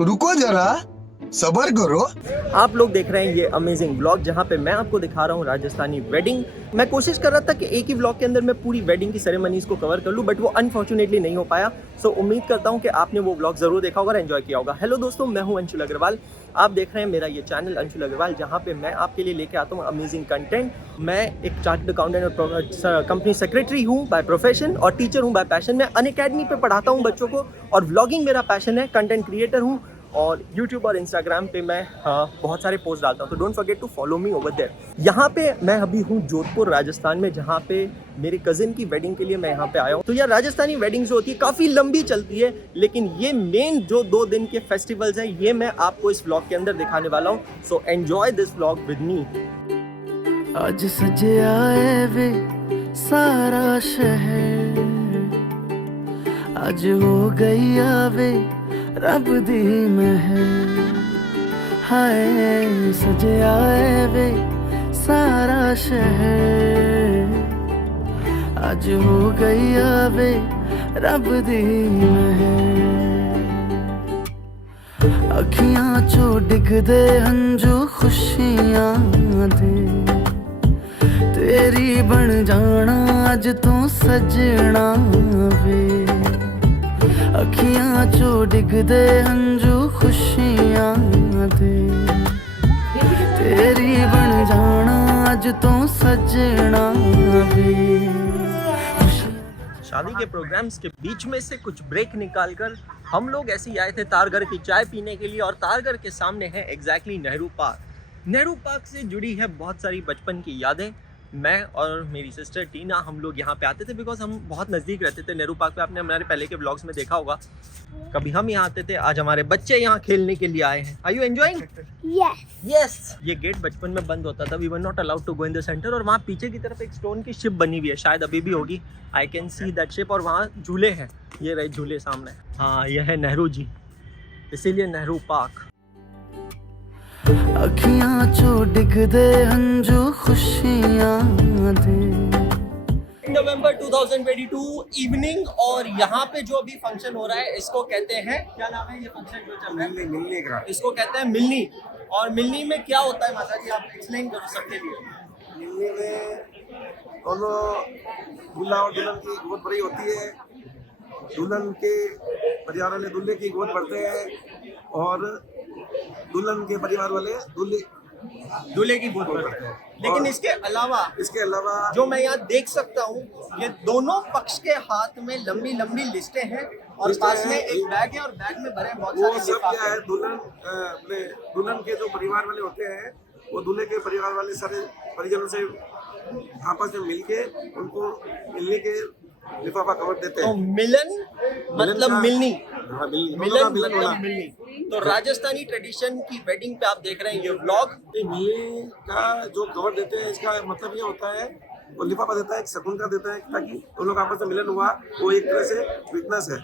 रुको जरा, सबर करो। आप लोग देख रहे हैं ये अमेजिंग व्लॉग जहाँ पे मैं आपको दिखा रहा हूँ राजस्थानी वेडिंग। मैं कोशिश कर रहा था कि एक ही व्लॉग के अंदर मैं पूरी वेडिंग की सेरेमनीज को कवर कर लूँ, बट वो अनफॉर्चुनेटली नहीं हो पाया। सो उम्मीद करता हूँ कि आपने वो व्लॉग जरूर देखा होगा और एंजॉय किया होगा। हेलो दोस्तों, मैं हूँ अंशुल अग्रवाल। आप देख रहे हैं मेरा ये चैनल अंशुल अग्रवाल, जहाँ पे मैं आपके लिए लेके आता हूँ अमेजिंग कंटेंट। मैं एक चार्टर्ड अकाउंटेंट और कंपनी सेक्रेटरी हूँ बाय प्रोफेशन और टीचर हूँ बाय पैशन। मैं अनअकैडमी पे पढ़ाता हूँ बच्चों को और व्लॉगिंग मेरा पैशन है। कंटेंट क्रिएटर हूँ और YouTube और Instagram पे मैं बहुत सारे पोस्ट डालता हूँ, तो don't forget to follow me over there. यहाँ पे मैं अभी हूँ जोधपुर राजस्थान में, जहाँ पे मेरे कजिन की वेडिंग के लिए मैं यहाँ पे आया हूँ। तो यार राजस्थानी वेडिंग जो होती है काफ़ी लंबी चलती है, लेकिन ये मेन जो 2 दिन के फेस्टिवल्स हैं ये मैं आपको इस व्लॉग के अंदर दिखाने वाला हूँ। So enjoy this vlog with me. आज सजे आए वे सारा शहर, आज हो गई आवे रब दी महर। हाय सजे आए वे सारा शहर, आज हो गई आवे रब दी महर। अखियां चो डिगदे हंजू खुशियां दे, तेरी बन जाना अज तू सजना वे। अखियां चो डिगदे हंजू खुशियां दे, तेरी बन जाना अज तू सजना वे। शादी के प्रोग्राम्स के बीच में से कुछ ब्रेक निकालकर हम लोग ऐसे ही आए थे तारगढ़ की चाय पीने के लिए, और तारगढ़ के सामने है exactly Nehru park. Nehru park से जुड़ी है बहुत सारी बचपन की यादें। मैं और मेरी सिस्टर टीना हम लोग यहाँ पे आते थे बिकॉज हम बहुत नज़दीक रहते थे नेहरू पार्क पे। आपने हमारे पहले के व्लॉग्स में देखा होगा, कभी हम यहाँ आते थे। आज हमारे बच्चे यहाँ खेलने के लिए आए हैं। Are you enjoying? यस। ये गेट बचपन में बंद होता था, we were not allowed to go in the centre. और वहाँ पीछे की तरफ एक स्टोन की शिप बनी हुई है, शायद अभी भी होगी। I can see that ship. और वहाँ झूले हैं, ये रहे झूले सामने। हाँ, ये है नेहरू जी, इसीलिए नेहरू पार्क। अखियां चो डिगदे हंजू खुशियां दे। नवंबर 2022 इवनिंग, और यहाँ पे जो अभी फंक्शन हो रहा है इसको कहते हैं, क्या नाम है ये फंक्शन जो चल रहा है? मिलनी का। इसको कहते हैं मिलनी। और मिलनी में क्या होता है माता जी, आप एक्सप्लेन करो सबके लिए। मिलनी में दोनों दूल्हा और दुल्हन की गोद भरी होती है। दुल्हन के परिवार वाले दूल्हे की गोद भरते हैं और दुल्हन के परिवार वाले दूल्हे की गोद भरते हैं। लेकिन इसके अलावा जो मैं यहाँ देख सकता हूँ, ये दोनों पक्ष के हाथ में लंबी लंबी लिस्टें हैं और पास में एक बैग है और बैग में भरे बहुत वो सारे सब लिफाफे क्या है, हैं। दुल्हन के जो परिवार वाले होते हैं वो दूल्हे के परिवार वाले सारे परिजनों से आपस में मिलके उनको मिलने के लिफाफा कवर देते तो हैं। मिलन मतलब मिलनी, हाँ, मिलन मतलब मिलनी। तो राजस्थानी ट्रेडिशन की वेडिंग पे आप देख रहे हैं ये व्लॉग। मिलनी का जो कवर देते हैं, इसका मतलब ये होता है, वो लिफाफा देता है, एक शगुन का देता है, ताकि उन लोग आपस में मिलन हुआ, वो एक तरह से विटनेस है।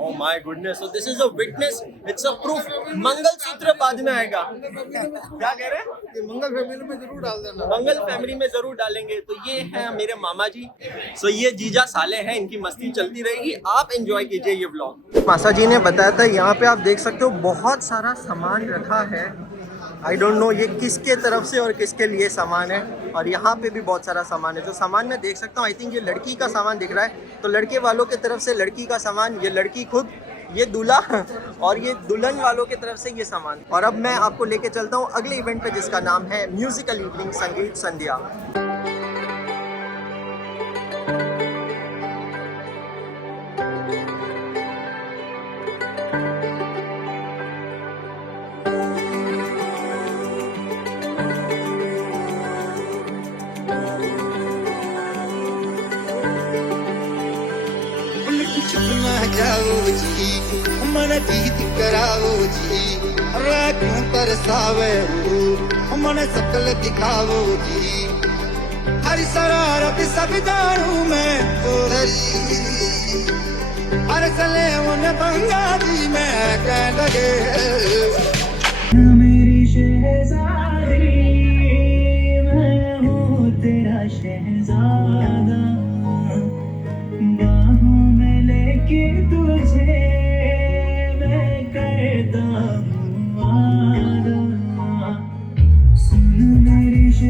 Oh my goodness, so this is a witness, it's a proof। Mangalsutra बाद में आएगा। क्या कह रहे हैं? ये मंगल फैमिली में जरूर डाल देना। मंगल फैमिली में जरूर डालेंगे। तो ये है मेरे मामा जी। सो ये जीजा साले हैं, इनकी मस्ती चलती रहेगी। आप एंजॉय कीजिए ये व्लॉग। मासा जी ने बताया था यहाँ पे आप देख सकते हो बहुत सारा सामान रखा है। आई डोंट नो ये किसके तरफ से और किसके लिए सामान है। और यहाँ पे भी बहुत सारा सामान है। जो सामान मैं देख सकता हूँ, आई थिंक ये लड़की का सामान दिख रहा है। तो लड़के वालों की तरफ से लड़की का सामान, ये लड़की खुद, ये दूल्हा और ये दुल्हन वालों की तरफ से ये सामान। और अब मैं आपको लेके चलता हूँ अगले इवेंट पे, जिसका नाम है म्यूजिकल इवनिंग, संगीत संध्या। जाओ जी, मन जीत कराओ जी, क्यों तरसावे हो मन सकल दिखाओ जी। हर शरारत सब जानू मैं हर सले उन बंगाली में कह लगे। मेरी शहजादी मैं हूँ तेरा शहजादा, बाहों में लेके तुझे मैं करता So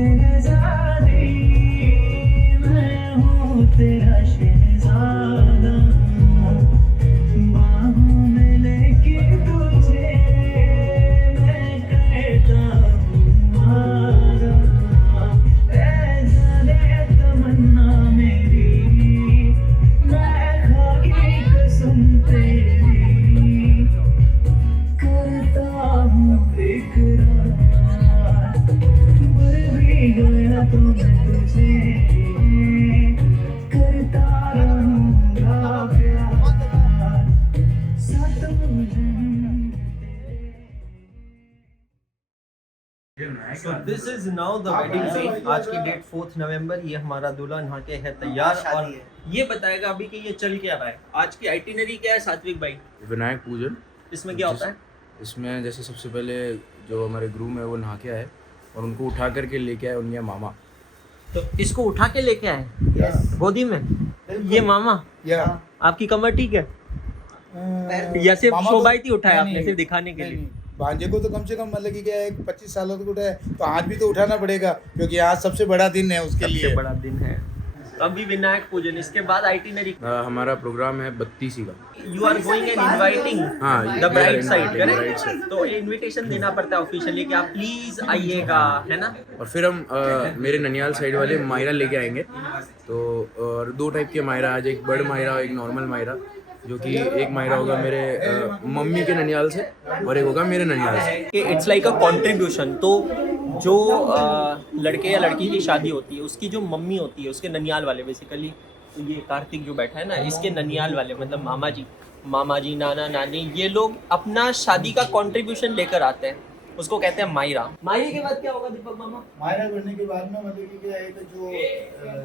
this is now the wedding day. आज की डेट 4 नवंबर। ये हमारा दूल्हा नहा के है तैयार और ये बताएगा अभी कि ये चल क्या रहा है। आज की आइटिनरी क्या है सात्विक भाई? विनायक पूजन। इसमें क्या होता है? इसमें जैसे सबसे पहले जो हमारे ग्रूम है वो नहा के आए और उनको उठा करके लेके आए उनके मामा। तो इसको उठा के लेके आए गोदी में? ये मामा? आपकी कमर ठीक है? या सिर्फ शोभायती उठाया आपने सिर्फ दिखाने के लिए? भांजे को तो कम से कम मतलब कि क्या है 25 सालों तक उठाया तो आज भी तो उठाना पड़ेगा क्योंकि आज सबसे बड़ा दिन है उसके लिए। सबसे बड़ा दिन है। तो अभी विनायक पूजन, इसके बाद आइटिनरी हमारा प्रोग्राम है 32 का। You are going and inviting the bride side, right? तो इनविटेशन देना पड़ता है ऑफिशियली कि आप प्लीज आइएगा, है ना? और फिर हम मेरे ननियाल साइड वाले मायरा लेके आएंगे। तो और 2 टाइप के मायरा, आज एक बड़ मायरा और एक नॉर्मल मायरा, जो कि एक मायरा होगा मेरे मम्मी के ननियाल से और एक होगा मेरे ननियाल से। It's like a contribution. तो जो लड़के या लड़की की शादी होती है उसकी जो मम्मी होती है उसके ननियाल वाले बेसिकली, तो ये कार्तिक जो बैठा है ना, इसके ननियाल वाले मतलब मामा जी नाना नानी, ये लोग अपना शादी का कंट्रीब्यूशन लेकर आते हैं, उसको कहते हैं मायरा। मायरे के बाद क्या होगा दीपक मामा? मायरा करने के बाद में मतलब कि क्या है कि जो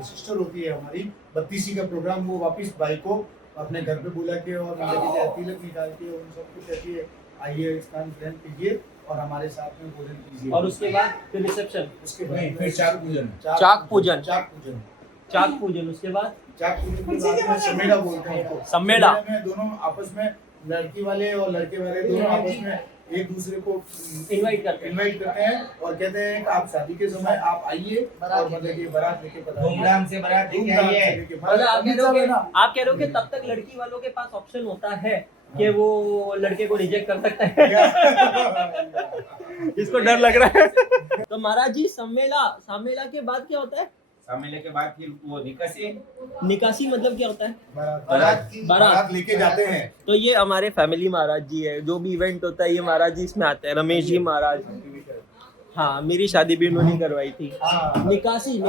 सिस्टर होती है हमारी 32 का प्रोग्राम, वो वापस भाई को अपने घर पे बुला के और तिलक निकाल के उन सबको कहती है आइए स्नान ग्रहण कीजिए और हमारे साथ में भोजन कीजिए। और उसके बाद फिर रिसेप्शन, उसके बाद फिर चाक पूजन। चाक पूजन उसके बाद चाक पूजन के बाद में सम्मेला बोलते हैं उसको। सम्मेला में दोनों आपस में, लड़की वाले और लड़के वाले दोनों आपस में एक दूसरे को इनवाइट करते हैं और कहते हैं कि आप शादी के समय आप आइए और मतलब कि बारात लेके धूमधाम से बारात लेके आइए। मतलब आप कह रहे हो कि तब तक लड़की वालों के पास ऑप्शन होता है कि वो लड़के को रिजेक्ट कर सकता है। इसको डर लग रहा है। तो महाराज जी सम्मेला के बाद क्या होता है? सम्मेलन के बाद फिर वो निकासी मतलब क्या होता है? बारात लेके जाते हैं। तो ये हमारे फैमिली महाराज जी है, जो भी इवेंट होता है ये महाराज जी इसमें आते हैं। रमेश जी महाराज, हाँ मेरी शादी भी उन्होंने करवाई थी। निकासी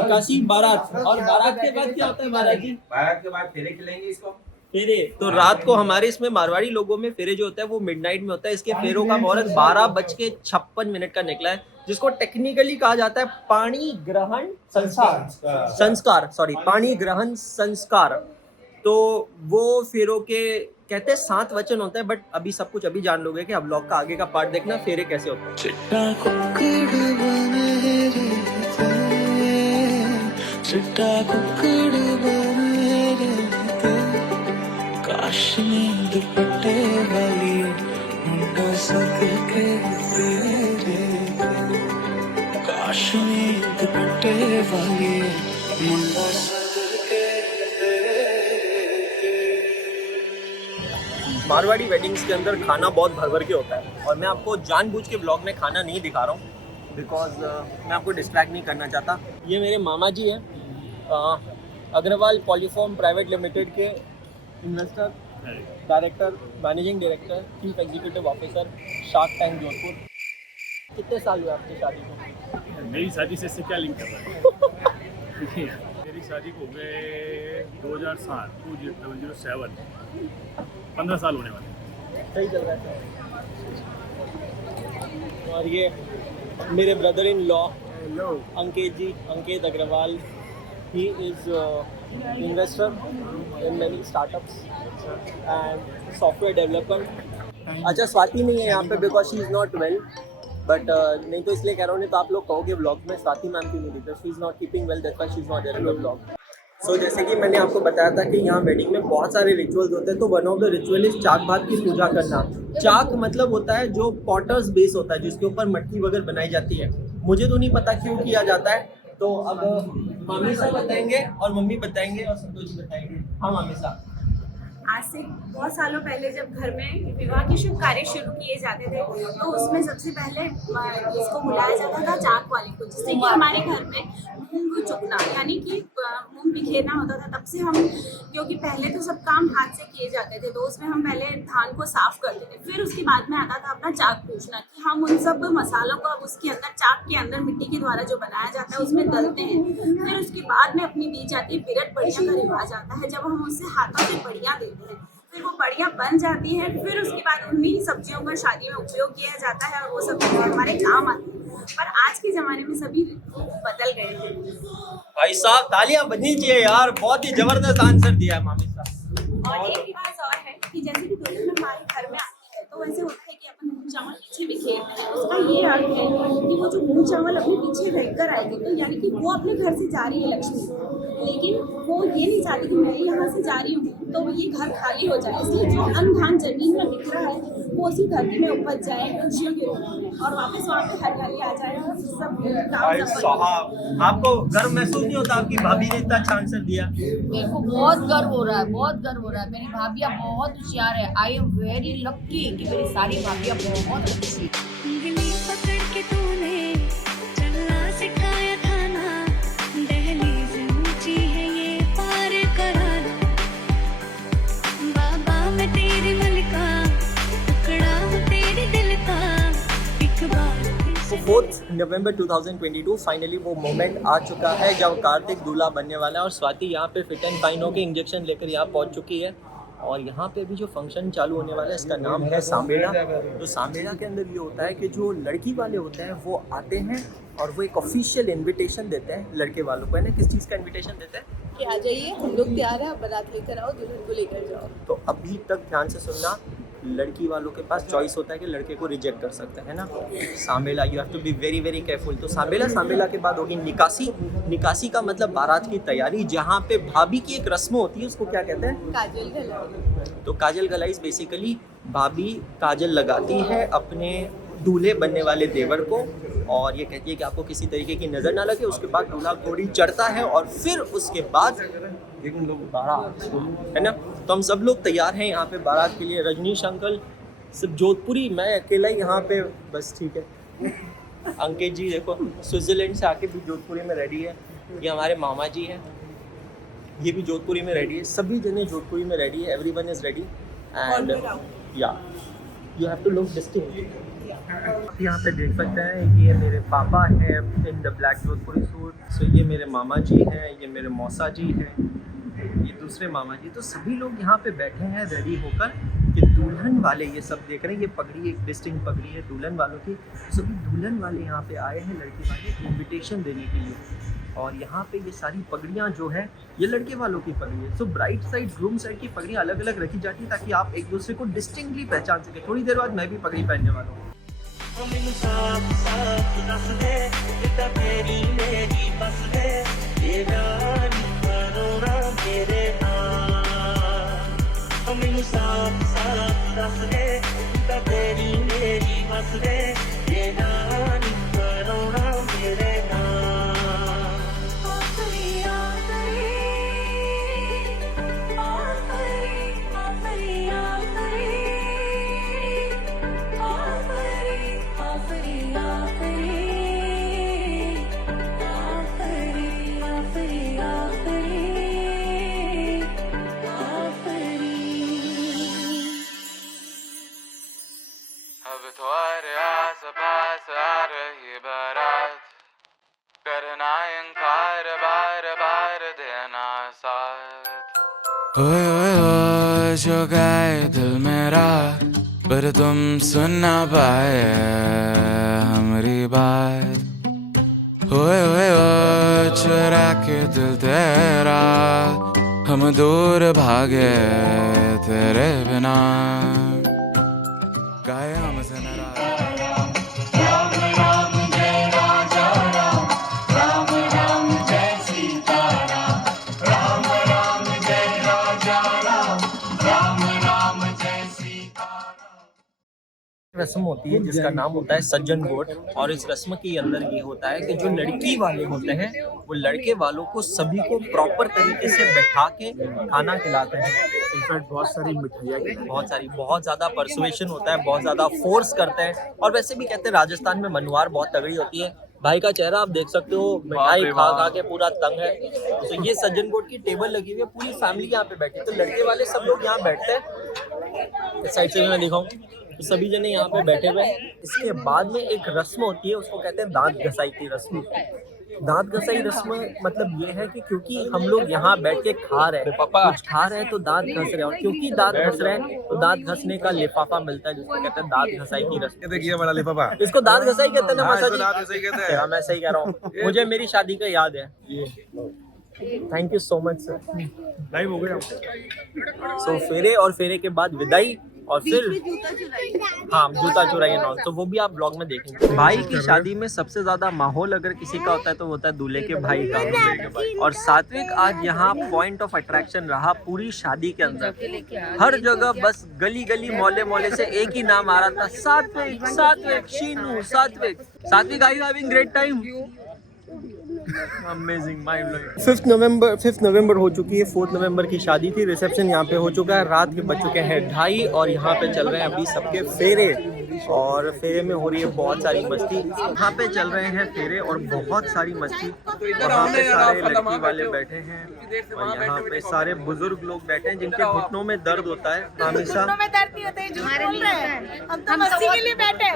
बारात, और बारात के बाद क्या होता है महाराज जी? बारात के बाद फेरे खिलाएंगे इसको। फेरे तो रात को हमारे इसमें मारवाड़ी लोगों में फेरे जो होता है वो मिडनाइट में होता है। इसके फेरों का मुहूर्त 12:56 का निकला है, जिसको टेक्निकली कहा जाता है पाणी ग्रहण संस्कार। पाणी ग्रहण संस्कार। तो वो फेरों के कहते हैं 7 वचन होते हैं, बट अभी सब कुछ अभी जान लोगे कि अब ब्लॉग का आगे का पार्ट देखना फेरे कैसे होते काश्मीर दुपट्टे वाली मुंडा सक के तेरे, काश्मीर दुपट्टे वाली मुंडा सक के मारवाड़ी वेडिंग्स के अंदर खाना बहुत भर के होता है, और मैं आपको जानबूझ के ब्लॉग में खाना नहीं दिखा रहा हूँ बिकॉज मैं आपको डिस्ट्रैक्ट नहीं करना चाहता। ये मेरे मामा जी हैं, अग्रवाल पॉलीफॉर्म प्राइवेट लिमिटेड के investor, director, managing director, chief executive officer, shark tank Jodhpur. कितने साल हुए आपकी शादी को? मेरी शादी से इससे क्या लिंक कर रहा है? मेरी शादी को हो गए 2007 2007, 15 साल होने वाले। सही चल रहा है। और ये मेरे brother in law Ankit Agarwal, he is investor in many startups and software developer। अच्छा स्वाति नहीं है यहाँ पे because she is not well, but नहीं तो इसलिए कह रहा हूँ, नहीं तो आप लोग कहोगे ब्लॉग में स्वाति मैम क्यों नहीं दिखता, she is not keeping well, that's why she is not there in the blog. So जैसे कि मैंने आपको बताया था कि यहाँ वेडिंग में बहुत सारे रिचुअल्स होते हैं, तो one of the ritual is चाक भात की पूजा करना। चाक मतलब होता है जो पॉटर्स बेस होता है, जिसके ऊपर मटकी वगैरह बनाई जाती है, मुझे तो नहीं पता क्यों किया जाता है। तो अब मामी साहब बताएंगे और मम्मी बताएंगे और संतोष जी बताएंगे। हाँ मामी साहब। आज से बहुत सालों पहले जब घर में विवाह के शुभ कार्य शुरू किए जाते थे तो उसमें सबसे पहले इसको बुलाया जाता था चाक वाले को, जिससे कि हमारे घर में मूंग चुकना यानी कि मूंग बिखेरना होता था। तब से हम, क्योंकि पहले तो सब काम हाथ से किए जाते थे, तो उसमें हम पहले धान को साफ करते थे, फिर उसके बाद में आता था अपना चाक पूछना कि हम उन सब मसालों को अब उसके अंदर चाक के अंदर मिट्टी के द्वारा जो बनाया जाता है उसमें डलते हैं। फिर उसके बाद में अपनी दी जाती है बिरट बढ़िया का रिवाज आता है, जब हम उससे हाथों से बढ़िया देते हैं, फिर वो बढ़िया बन जाती है। फिर उसके बाद उन्हीं सब्जियों का शादी में उपयोग किया जाता है और वो सब हमारे काम आती है। पर आज के ज़माने में सभी बदल गए हैं। भाई साहब तालियां बजनी चाहिए यार, बहुत ही जबरदस्त आंसर दिया है मामी साहब। और एक रिवाज और है कि जैसे कि दुल्हन हमारे घर में आती है तो वैसे होता है कि अपन मूंग चावल पीछे बिखेरते हैं। उसका ये अर्थ है कि वो जो मूंग चावल अपने पीछे रख कर आएगी, तो यानी कि वो अपने घर से जा रही है लक्ष्मी, लेकिन वो ये नहीं चाहती कि मैं यहाँ से जा रही हूँ तो ये घर खाली हो जाए। इसलिए जो अन्न धान जमीन में बिखरा है वो उसी धरती में उपज जाए खुशियों के रूप में और वापस वहाँ पे हरियाली आ जाए और सब भाई साहब आपको गर्व महसूस नहीं होता आपकी भाभी ने इतना अच्छा आंसर दिया? मेरे को बहुत गर्व हो रहा है, बहुत गर्व हो रहा है। मेरी भाभियाँ बहुत होशियार है। आई एम वेरी लक्की कि मेरी सारी भाभियाँ बहुत अच्छी। उंगली पकड़ के तूने चलना सिखाया था ना, दहलीज ऊंची है ये पार कराना, बाबा मैं तेरी मलिका, टुकड़ा हूँ तेरे दिल का, एक बार तो 4 नवंबर 2022 फाइनली वो मोमेंट आ चुका है जब कार्तिक दूल्हा बनने वाला है और स्वाति यहाँ पे फिट एंड फाइन होकर इंजेक्शन लेकर यहाँ पहुँच चुकी है। और यहाँ पे भी जो फंक्शन चालू होने वाला है इसका नाम है सामेड़ा। तो सामेड़ा के अंदर ये होता है कि जो लड़की वाले होते हैं वो आते हैं और वो एक ऑफिशियल इनविटेशन देते हैं लड़के वालों को। है ना, किस चीज़ का इनविटेशन देते हैं कि आ जाइए, हम लोग तैयार हैं, बारात लेकर आओ, दुल्हन को लेकर जाओ। तो अभी तक ध्यान से सुनना, लड़की वालों के पास चॉइस होता है कि लड़के को रिजेक्ट कर सकते हैं ना। सामेला, you have to be very very careful. तो सामेला के बाद होगी निकासी। निकासी का मतलब बारात की तैयारी, जहाँ पे भाभी की एक रस्म होती है, उसको क्या कहते हैं? काजल गलाई। तो काजल गलाई बेसिकली भाभी काजल लगाती है अपने दूल्हे बनने वाले देवर को और ये कहती है कि आपको किसी तरीके की नज़र ना लगे। उसके बाद दूल्हा घोड़ी चढ़ता है और फिर उसके बाद बारात, है ना। तो हम सब लोग तैयार हैं यहाँ पे बारात के लिए। रजनीश अंकल सिर्फ जोधपुरी, मैं अकेला ही यहाँ पे, बस ठीक है। अंकित जी देखो स्विट्ज़रलैंड से आके भी जोधपुरी में रेडी है। ये हमारे मामा जी हैं, ये भी जोधपुरी में रेडी है। सभी जने जोधपुरी में रेडी है। एवरीवन इज़ रेडी एंड या you have to look distinct. यहाँ पे देख सकते हैं ये मेरे पापा हैं in the black Jodhpuri suit. So ये मेरे मामा जी हैं, ये मेरे मौसा जी हैं, ये दूसरे मामा जी। तो सभी लोग यहाँ पे बैठे हैं रेडी होकर कि दुल्हन वाले, ये सब देख रहे हैं, ये पगड़ी एक डिस्टिंक्ट पगड़ी है दुल्हन वालों की। सभी दुल्हन वाले यहाँ पे आए हैं लड़की वाले इन्विटेशन देने के लिए। और यहाँ पे ये सारी पगड़ियाँ जो है ये लड़के वालों की पगड़ी है। So bright side groom side की पगड़ियाँ अलग अलग रखी जाती है ताकि आप एक दूसरे को डिस्टिंक्टली पहचान सके। थोड़ी देर बाद मैं भी पगड़ी पहनने वाला हूँ। अब तुम्हारे आस पास आ रही बारात, करना इनकार बार बार देना साथ। ओए ओए ओए जो गाए दिल मेरा, पर तुम सुन ना पाए हमारी बात। ओए ओए ओए चुरा के दिल तेरा, हम दूर भागे तेरे बिना। गाए हमसे नाराज। रस्म होती है जिसका नाम होता है सज्जन गोट, और इस रस्म के अंदर ये होता है कि जो लड़की वाले होते हैं वो लड़के वालों को सभी को प्रॉपर तरीके से बैठा के खाना खिलाते हैं। इनफैक्ट बहुत सारी मिठाइयाँ, बहुत ज़्यादा परसुएशन होता है, बहुत ज़्यादा फोर्स करते हैं। और वैसे भी कहते हैं राजस्थान में मनुवार बहुत तगड़ी होती है। भाई का चेहरा आप देख सकते हो, मिठाई खा खा के पूरा तंग है। तो ये सज्जन गोट की टेबल लगी हुई है, पूरी फैमिली यहाँ पे बैठी है। तो लड़के वाले सब लोग यहाँ बैठते हैं। इस साइड से भी मैं दिखाऊं तो सभी जने यहाँ पे बैठे हुए हैं। इसके बाद में एक रस्म होती है, उसको कहते हैं दांत घसाई की रस्म। दांत घसाई रस्म मतलब ये है कि क्योंकि हम लोग यहाँ बैठ के खा रहे हैं, कुछ खा रहे हैं तो दांत घस रहे हैं, और क्योंकि दांत घस रहे हैं तो दांत घसने का लिफाफा मिलता है, जिसको कहते हैं दांत घसाई की रस्म। देखिए बड़ा लिफाफा, इसको दांत घसाई कहते हैं ना मासा जी? दांत घसाई कहते हैं। हाँ, मैं सही कह रहा हूँ, मुझे मेरी शादी का याद है। Thank you so much sir. Live हो गया। सो फेरे और फेरे के बाद विदाई, और फिर हाँ जूता चुराई नॉल, तो वो भी आप ब्लॉग में देखेंगे। भाई की शादी में सबसे ज्यादा माहौल अगर किसी का होता है तो होता है दूल्हे के भाई का। और सात्विक आज यहाँ पॉइंट ऑफ अट्रैक्शन रहा पूरी शादी के अंदर। हर जगह बस गली गली मोहल्ले मोहल्ले से एक ही नाम आ रहा था, सात्विक सात्विक शीनू सात्विक सात्विक। I having great time, amazing, mind blowing. 5 नवंबर हो चुकी है, 4 नवंबर की शादी थी। रिसेप्शन यहाँ पे हो चुका है, रात के बज चुके हैं 2:30 और यहाँ पे चल रहे हैं अभी सबके फेरे। और फेरे में हो रही है बहुत सारी मस्ती। यहाँ पे चल रहे हैं फेरे और बहुत सारी मस्ती। वहाँ पे सारे लड़की वाले बैठे हैं और यहाँ पे सारे बुजुर्ग लोग बैठे हैं जिनके घुटनों में दर्द होता है। हमेशा हम तो मस्ती के लिए बैठे।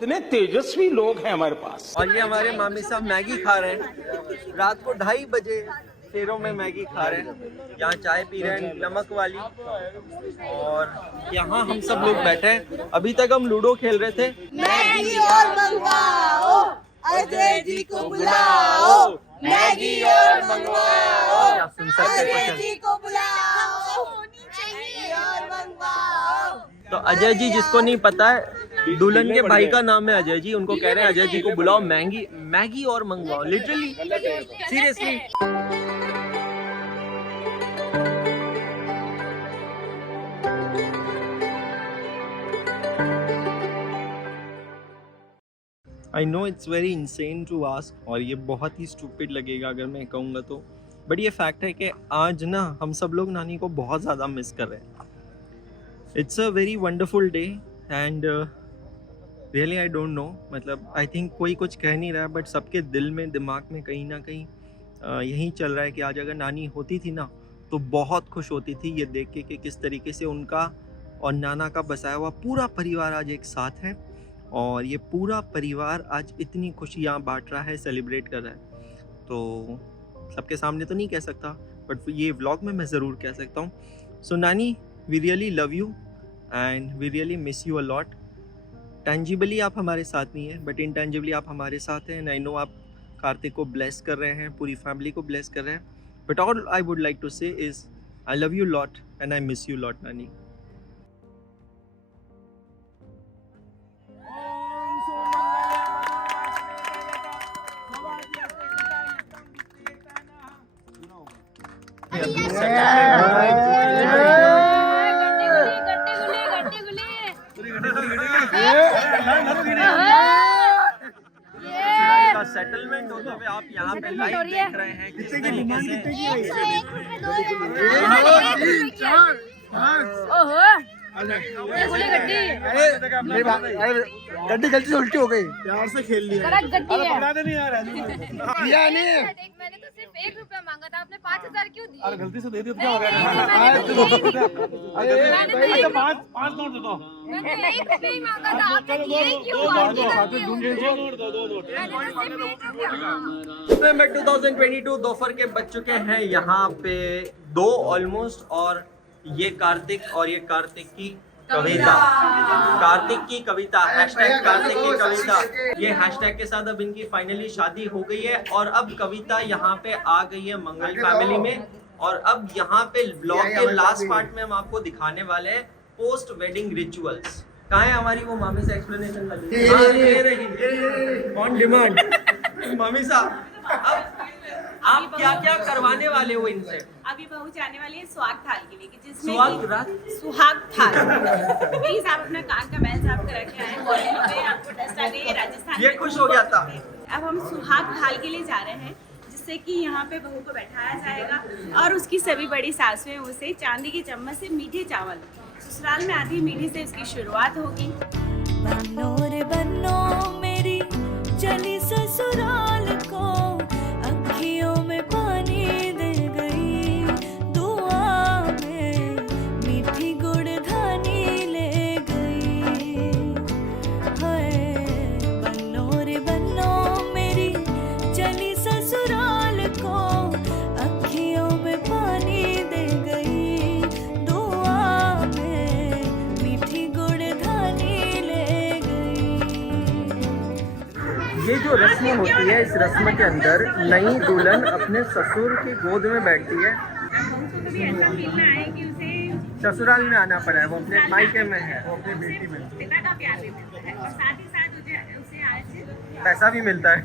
इतने तेजस्वी लोग हैं हमारे पास। और ये हमारे मामी साहब मैगी खा रहे हैं, रात को 2:30 बजे फेरों में मैगी खा रहे हैं। यहाँ चाय पी रहे हैं नमक वाली, और यहाँ हम सब लोग बैठे हैं। अभी तक हम लूडो खेल रहे थे। मैगी और मंगवाओ, अजय जी को बुलाओ, मैगी और मंगवाओ, क्या सुन सकते अजय हैं। जी को बुलाओ, मैगी और मंगवाओ। तो अजय जी, जिसको नहीं पता है, दुल्हन के भाई का नाम है अजय जी। उनको कह रहे हैं अजय जी को बुलाओ, मैगी और मंगवाओ। Literally, seriously. I know it's very insane to ask, और ये बहुत ही स्टूपिड लगेगा अगर मैं कहूँगा तो, बट ये फैक्ट है कि आज ना हम सब लोग नानी को बहुत ज़्यादा मिस कर रहे हैं। It's a very wonderful day and really I don't know, मतलब आई थिंक कोई कुछ कह नहीं रहा है, बट सबके दिल में दिमाग में कहीं ना कहीं यही चल रहा है कि आज अगर नानी होती थी ना तो बहुत खुश होती थी ये देख के कि किस तरीके से उनका और नाना का बसाया हुआ पूरा परिवार आज एक साथ है, और ये पूरा परिवार आज इतनी खुशियाँ बांट रहा है, सेलिब्रेट कर रहा है। तो सबके सामने तो नहीं कह सकता, बट ये व्लॉग में मैं ज़रूर कह सकता हूँ। सो नानी, we really love you and we really miss you a lot. Tangibly आप हमारे साथ नहीं है, बट इनटेंजिबली आप हमारे साथ हैं। एंड आई नो आप कार्तिक को ब्लेस कर रहे हैं, पूरी फैमिली को ब्लेस कर रहे हैं, but all I would like to say is I love you lot and I miss you lot नानी। सेटलमेंट होते हुए आप यहाँ पे लाइव देख रहे हैं किस तरीके गड्डी गलती से उल्टी हो गई, प्यार से खेल लिया। मैंने नहीं आ रहा मैंने तो सिर्फ 1 रुपया मांगा था, आपने 5000 क्यों दिए? अरे गलती से दे दिया तो क्या हो गया? मैंने अच्छा 5 नोट दे दो। 1 रुपया ही मांगा था, आपने दिए ही क्यों? नवंबर 2022 दोपहर के बज चुके हैं यहाँ पे 2 ऑलमोस्ट, और ये कार्तिक और ये कार्तिक की कविता, कार्तिक की कविता, हैशटैग कार्तिक की कविता, ये हैशटैग के साथ अब इनकी फाइनली शादी हो गई है। और अब कविता यहाँ पे आ गई है मंगल फैमिली में, और अब यहाँ पे ब्लॉग के लास्ट पार्ट में हम आपको दिखाने वाले हैं पोस्ट वेडिंग रिचुअल्स। कहाँ है हमारी वो मामी से एक्सप्लेनेशन वाली? On demand. मामी साहब, आप क्या क्या करवाने वाले हो इनसे? अभी बहू जाने वाली है सुहाग थाल के लिए, जिसमें सुहाग थाल। प्लीज आप अपना कान का मैल साफ करा के आए, पे आपको डस्ट आ गई है राजस्थान। ये खुश हो गया था। अब हम सुहाग थाल के लिए जा रहे हैं, जिससे कि यहाँ पे बहू को बैठाया जाएगा और उसकी सभी बड़ी सासुएं उसे चांदी की चम्मच से मीठे चावल, ससुराल में आधी मीठे से उसकी शुरुआत होगी। बनो रे बनो मेरी चली ससुराल को, अखियों में पानी दे गई, दुआ में मीठी गुड़ धानी ले गई। हाय बनो रे बनो मेरी चली ससुराल को, अखियों में पानी दे गई, दुआ में मीठी गुड़ धानी ले गई। ये जो रस्म होती है, इस रस्म के अंदर नई दुल्हन अपने ससुर की गोद में बैठती है। कभी ऐसा मिलना है कि उसे ससुराल में आना पड़ा है, वो अपने मायके में है, वो अपनी बेटी में। पिता का प्यार भी मिलता है और साथ ही साथ उसे आज पैसा भी मिलता है।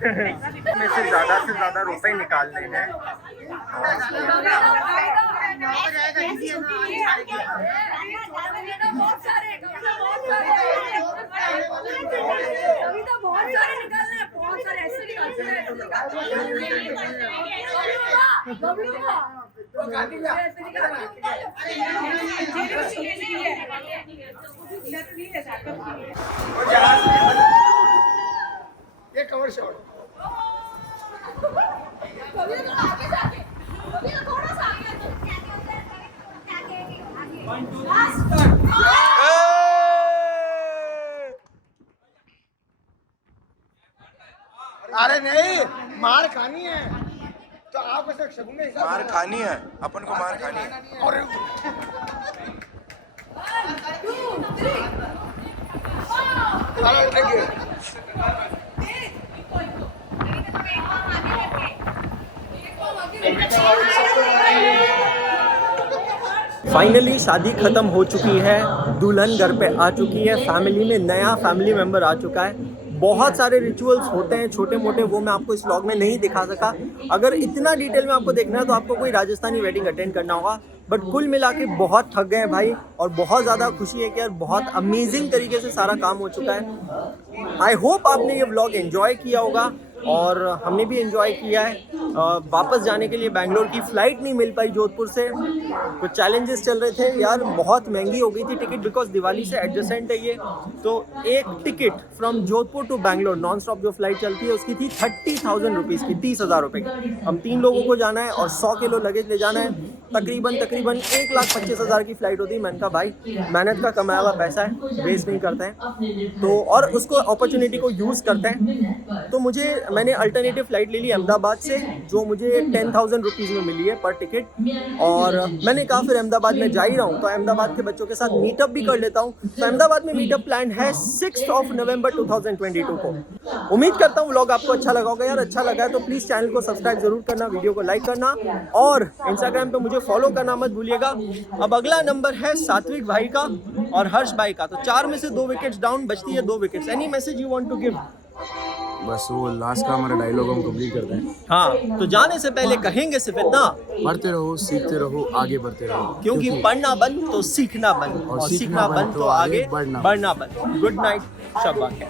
में से ज़्यादा रुपए निकालने हैं। ये कवर शॉट अरे नहीं, मार खानी है तो आप ऐसे शगुन के हिसाब मार खानी है, अपन को मार खानी है। और थैंक यू। फाइनली शादी खत्म हो चुकी है, दुल्हन घर पे आ चुकी है, फैमिली में नया फैमिली मेंबर आ चुका है। बहुत सारे रिचुअल्स होते हैं छोटे मोटे, वो मैं आपको इस व्लॉग में नहीं दिखा सका। अगर इतना डिटेल में आपको देखना है तो आपको कोई राजस्थानी वेडिंग अटेंड करना होगा। बट कुल मिला के बहुत थक गए भाई, और बहुत ज़्यादा खुशी है कि यार बहुत अमेजिंग तरीके से सारा काम हो चुका है। आई होप आपने ये व्लॉग एंजॉय किया होगा और हमने भी एंजॉय किया है। वापस जाने के लिए बैंगलोर की फ़्लाइट नहीं मिल पाई जोधपुर से, तो चैलेंजेस चल रहे थे यार। बहुत महंगी हो गई थी टिकट, बिकॉज दिवाली से एडजेसेंट है ये। तो एक ticket from Jodhpur to Bangalore non stop जो फ्लाइट चलती है उसकी थी 30,000 रुपीज़ की, 30,000 रुपये की। हम 3 लोगों को जाना है और 100 किलो लगेज ले जाना है। तकरीबन 1,25,000 की फ़्लाइट होती है। मैंने कहा भाई मेहनत का कमाया हुआ पैसा है, वेस्ट नहीं करते हैं तो, और उसको अपॉर्चुनिटी को यूज़ करते हैं। तो मैंने अल्टरनेटिव फ़्लाइट ले ली अहमदाबाद से, जो मुझे 10,000 रुपीज़ में मिली है पर टिकट। और मैंने कहा फिर अहमदाबाद में जा ही रहा हूँ तो अहमदाबाद के बच्चों के साथ मीटअप भी कर लेता हूँ। तो अहमदाबाद में मीटअप प्लान है 6 नवंबर 2022 को। उम्मीद करता हूँ व्लॉग आपको अच्छा लगा होगा। यार अच्छा लगा है तो प्लीज़ चैनल को सब्सक्राइब जरूर करना, वीडियो को लाइक करना और इंस्टाग्राम पे मुझे फॉलो करना मत भूलिएगा। अब अगला नंबर है सात्विक भाई का और हर्ष भाई का। तो 4 में से 2 विकेट्स डाउन, बचती है 2 wickets. Any message you want to give? बस वो लास्ट का हमारा डायलॉग हम कंप्लीट करते हैं। हाँ, तो जाने से पहले कहेंगे सिर्फ इतना, पढ़ते रहो, सीखते रहो, आगे बढ़ते रहो, क्योंकि पढ़ना बंद तो सीखना बंद, और सीखना बंद तो आगे बढ़ना बंद। गुड नाइट, शब्बा खैर।